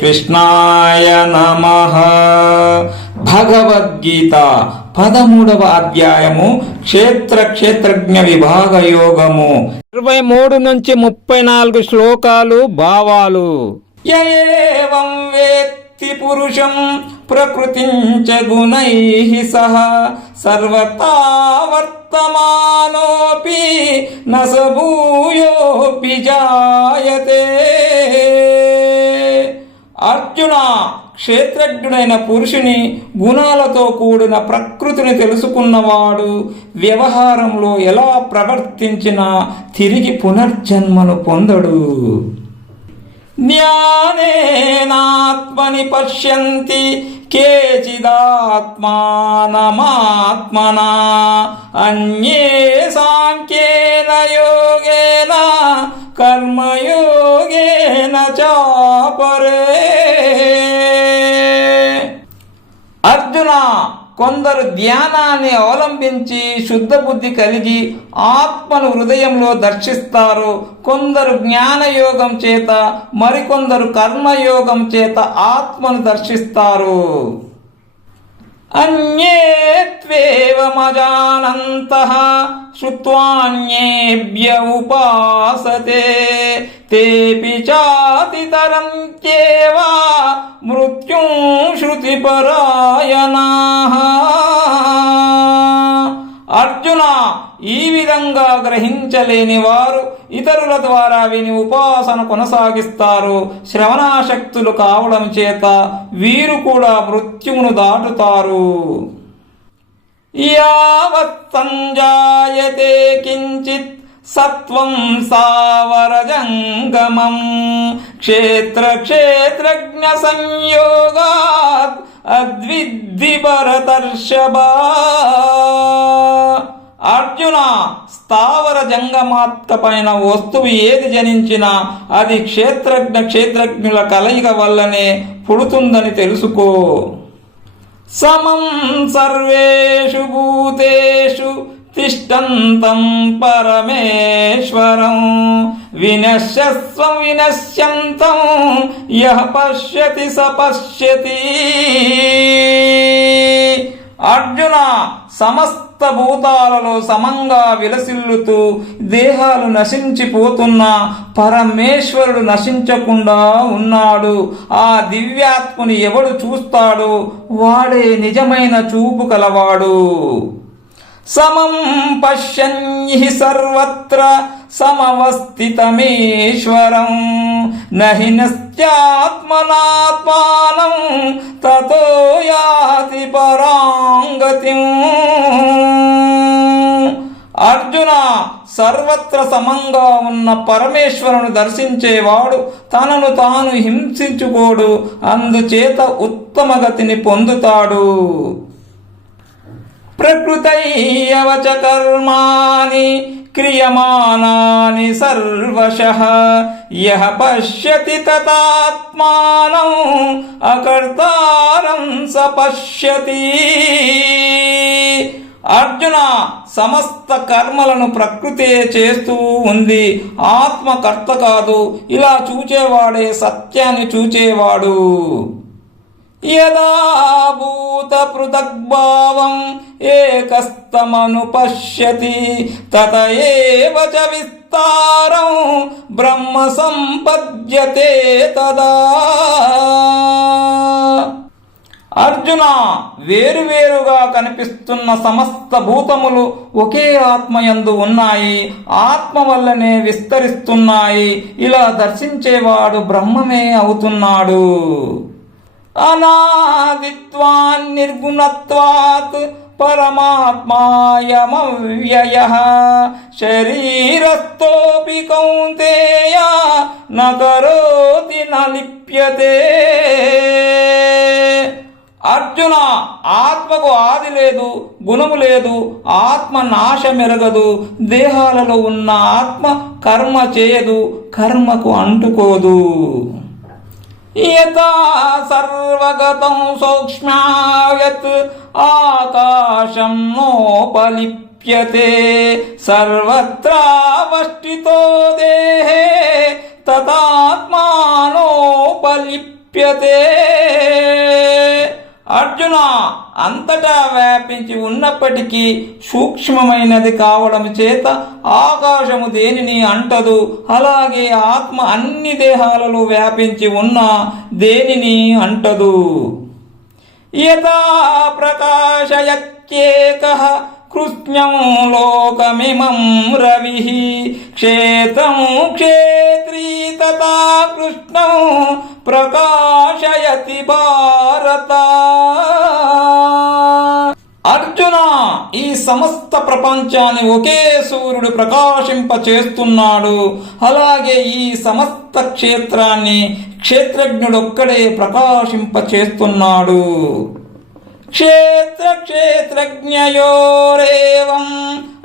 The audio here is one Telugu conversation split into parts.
కృష్ణాయ నమః. భగవద్గీత 13వ అధ్యాయము క్షేత్రజ్ఞ విభాగ యోగము. 23 నుంచి 34 శ్లోకాలు భావాలు. ఏవం వేత్తి పురుషం ప్రకృతించ గుణైః సహ సర్వతా వర్తమానోపి న స భూయోపి జాయతే. అర్జున, క్షేత్రజ్ఞుడైన పురుషుని గుణాలతో కూడిన ప్రకృతిని తెలుసుకున్నవాడు వ్యవహారంలో ఎలా ప్రవర్తించినా తిరిగి పునర్జన్మను పొందడు. జ్ఞానేనాత్మని పశ్యంతి కేచిదాత్మానమాత్మనా అన్యే సాంఖ్యేన యోగేన కర్మయోగేన చాపరే. అర్జున, కొందరు ధ్యానాన్ని అవలంబించి శుద్ధ బుద్ధి కలిగి ఆత్మను హృదయంలో దర్శిస్తారు. కొందరు జ్ఞానయోగం చేత, మరికొందరు కర్మయోగం చేత ఆత్మను దర్శిస్తారు. అన్యేత్వేవమజానంతః శ్రుత్వాన్యేభ్య ఉపాసతే తేపి చాతితరంత్యేవ మృత్యుం శృతిపరాయణాః. అర్జున, ఈ విధంగా గ్రహించలేని వారు ఇతరుల ద్వారా విని ఉపాసన కొనసాగిస్తారు. శ్రవణాశక్తులు కావడం చేత వీరు కూడా మృత్యువును దాటుతారు. యావత్ సంజాయతే కించిత్ సత్వం సావరజంగమం క్షేత్రజ్ఞ సంయోగాత్ అద్విద్ధి భరతర్షభ. అర్జున, స్థావర జంగమాత్మకమైన వస్తువు ఏది జనించినా అది క్షేత్రజ్ఞుల కలయిక వల్లనే పుడుతుందని తెలుసుకో. సమం సర్వేషు భూతేషు తిష్టంతం పరమేశ్వరం వినశ్యస్వ వినశ్యంతం యః పశ్యతి స పశ్యతి. అర్జున, సమస్త భూతాలలో సమంగా విలసిల్లుతూ దేహాలు నశించిపోతున్నా పరమేశ్వరుడు నశించకుండా ఉన్నాడు. ఆ దివ్యాత్ముని ఎవడు చూస్తాడో వాడే నిజమైన చూపు కలవాడు. సమం పశ్యన్హి సర్వత్ర సమవస్థితమీశ్వరం నహి నస్త్యాత్మనాత్మానం తతో యాతి పరాంగతిం. అర్జున, సర్వత్ర సమంగా ఉన్న పరమేశ్వరుని దర్శించేవాడు తనను తాను హింసించుకోడు, అందుచేత ఉత్తమ గతిని పొందుతాడు. ప్రకృతైవ చ కర్మాణి క్రియమానాని సర్వశః యః పశ్యతి తతాత్మానం అకర్తారం స పశ్యతి. అర్జున, సమస్త కర్మలను ప్రకృతే చేస్తూ ఉంది, ఆత్మకర్త కాదు. ఇలా చూచేవాడే సత్యాన్ని చూచేవాడు. యదా భూత పృథగ్భావం ఏకస్తమను పశ్యతి తత ఏవ చ విస్తారం బ్రహ్మ సంపద్యతే తదా. అర్జున, వేరువేరుగా కనిపిస్తున్న సమస్త భూతములు ఒకే ఆత్మయందు ఉన్నాయి, ఆత్మ వల్లనే విస్తరిస్తున్నాయి. ఇలా దర్శించేవాడు బ్రహ్మమే అవుతున్నాడు. అనాదిత్వాన్ నిర్గుణత్వాత్ పరమాత్మాయమవ్యయః శరీరస్థోపి కౌంతేయ న కరోతి న లిప్యతే. అర్జున, ఆత్మకు ఆది లేదు, గుణము లేదు, ఆత్మ నాశమెరగదు. దేహాలలో ఉన్న ఆత్మ కర్మ చేయదు, కర్మకు అంటుకోదు. యథా సర్వగతం సౌక్ష్మ్యాయత్ ఆకాశం నోపలిప్యతే సర్వత్రావష్టితో దేహే తదాత్మానోపలిప్యతే. లిప్యతే. అర్జున, అంతటా వ్యాపించి ఉన్నప్పటికీ సూక్ష్మమైనది కావడం చేత ఆకాశము దేనిని అంటదు. అలాగే ఆత్మ అన్ని దేహాలలో వ్యాపించి ఉన్న దేనిని అంటదు. యథా ప్రకాశయత్యేకః కృత్స్నం లోకమిమం రవిః క్షేత్రం క్షేత్రీ తథా కృష్ణం ప్రకాశయతి భారత. అర్జున, ఈ సమస్త ప్రపంచాన్ని ఒకే సూర్యుడు ప్రకాశింప చేస్తున్నాడు. అలాగే ఈ సమస్త క్షేత్రాన్ని క్షేత్రజ్ఞుడొక్కడే ప్రకాశింప చేస్తున్నాడు. క్షేత్ర క్షేత్రజ్ఞయోరేవం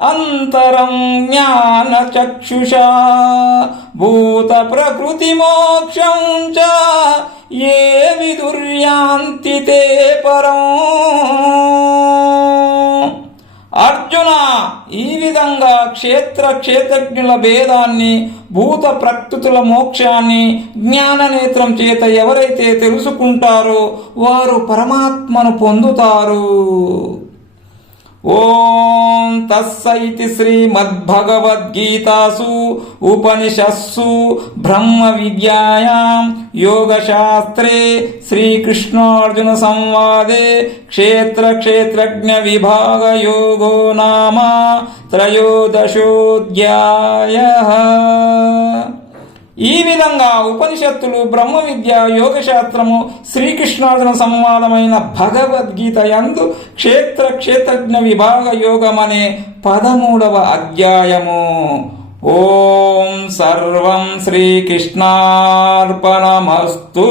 అంతరం జ్ఞాన చక్షుషా భూత ప్రకృతి మోక్షం చ ఏ విదుర్యాంతి తే పరం. అర్జున, ఈ విధంగా క్షేత్రజ్ఞుల భేదాన్ని, భూత ప్రకృతుల మోక్షాన్ని జ్ఞాననేత్రం చేత ఎవరైతే తెలుసుకుంటారో వారు పరమాత్మను పొందుతారు. ఓం తస్సైతి శ్రీమద్భగవద్గీతాసు ఉపనిషత్సు బ్రహ్మ విద్యాయాం యోగశాస్త్రే శ్రీకృష్ణార్జున సంవాదే క్షేత్రజ్ఞ విభాగ యోగో నామ త్రయోదశోऽధ్యాయః. ఈ విధంగా ఉపనిషత్తులు, బ్రహ్మ విద్య, యోగశాస్త్రము, శ్రీకృష్ణార్జున సంవాదమైన భగవద్గీత యందు క్షేత్రజ్ఞ విభాగ యోగం అనే 13వ అధ్యాయము. ఓం సర్వం శ్రీకృష్ణార్పణమస్తు.